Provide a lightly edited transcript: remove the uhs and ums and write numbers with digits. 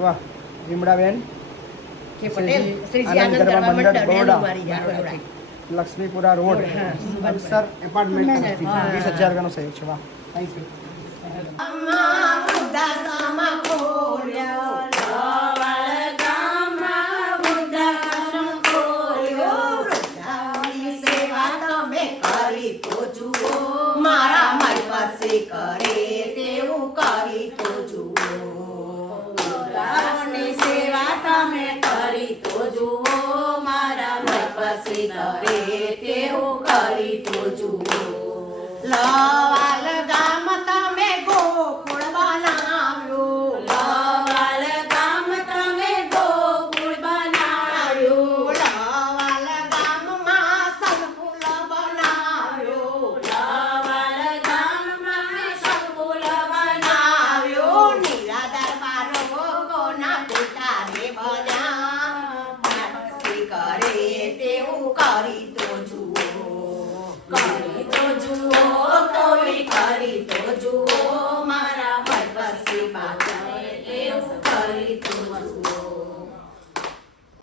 વાહ લીમડાબેન લક્ષ્મીપુરા રોડ અક્ષર એપાર્ટમેન્ટ 20,000 નો સહયોગ છે. વાહ થેન્ક યુ. કરે તેવું કરી તો જુઓ, વૃદ્ધાઓની સેવા તમે કરી તો જુઓ, મારા મય પાસે કરે તેવું કરી તો જુઓ.